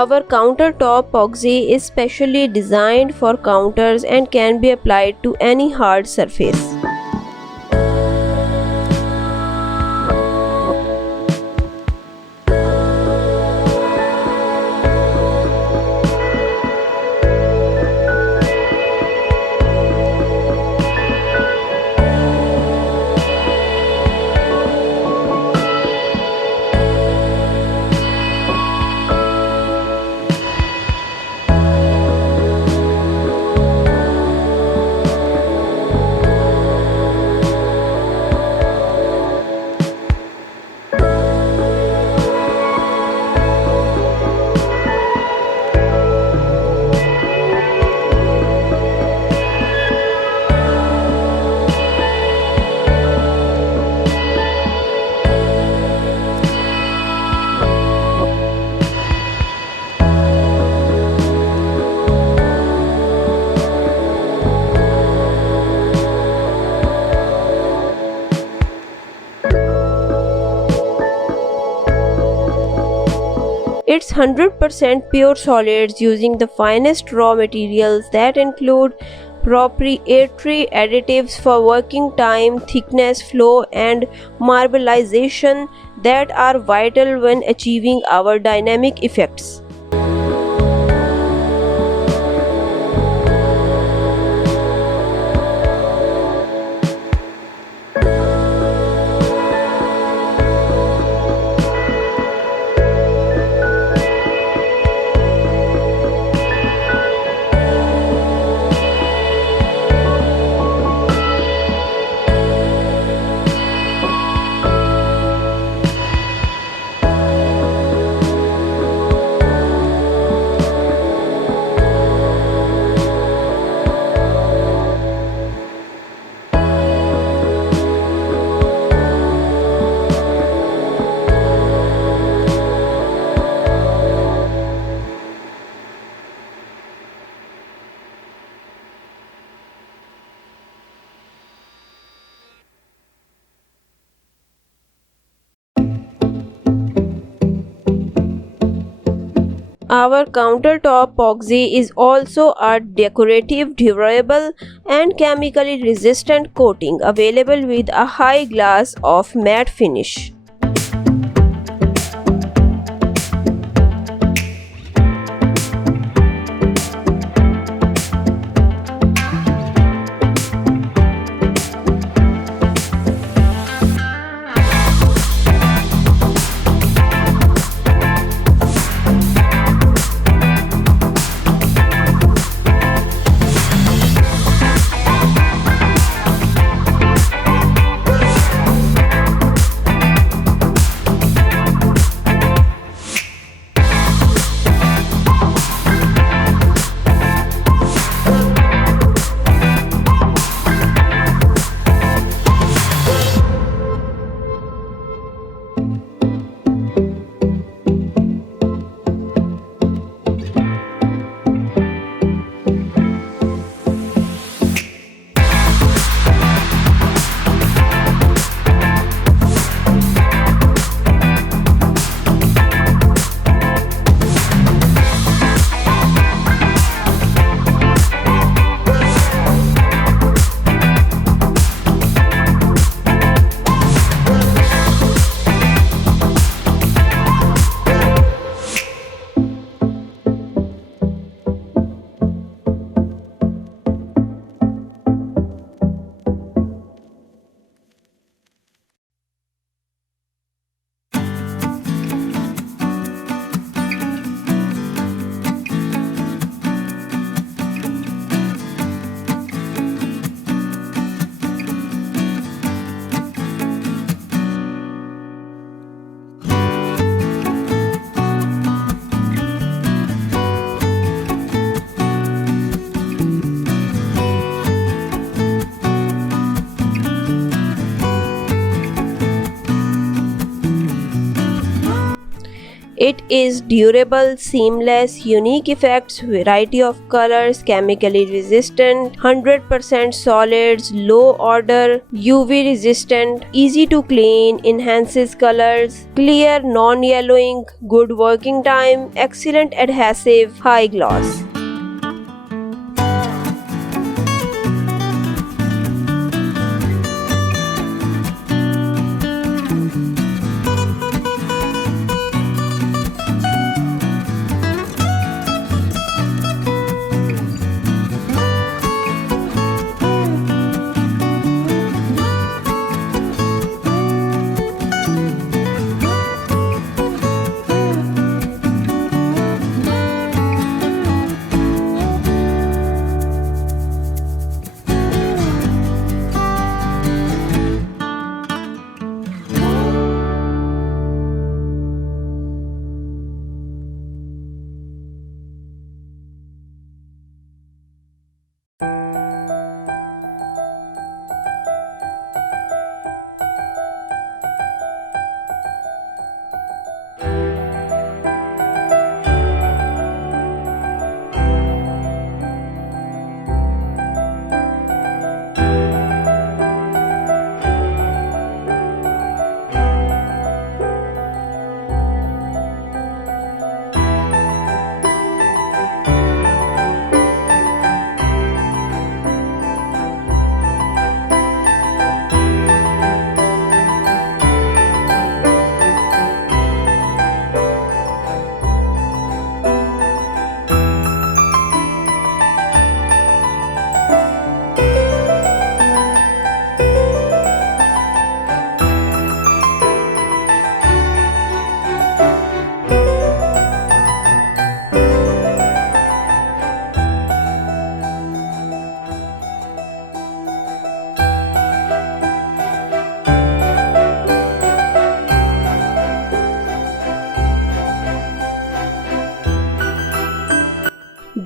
Our countertop epoxy is specially designed for counters and can be applied to any hard surface. It's 100% pure solids using the finest raw materials that include proprietary additives for working time, thickness, flow, and marbleization that are vital when achieving our dynamic effects. Our countertop epoxy is also a decorative, durable, and chemically resistant coating available with a high gloss of matte finish. is durable, seamless, unique effects, variety of colors, chemically resistant, 100% solids, low odor, UV resistant, easy to clean, enhances colors, clear, non-yellowing, good working time, excellent adhesive, high gloss.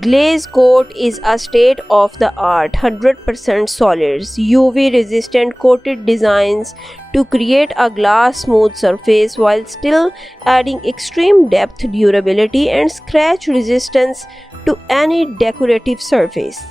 Glaze coat is a state-of-the-art 100% solids, UV-resistant coated designs to create a glass smooth surface while still adding extreme depth, durability and scratch resistance to any decorative surface.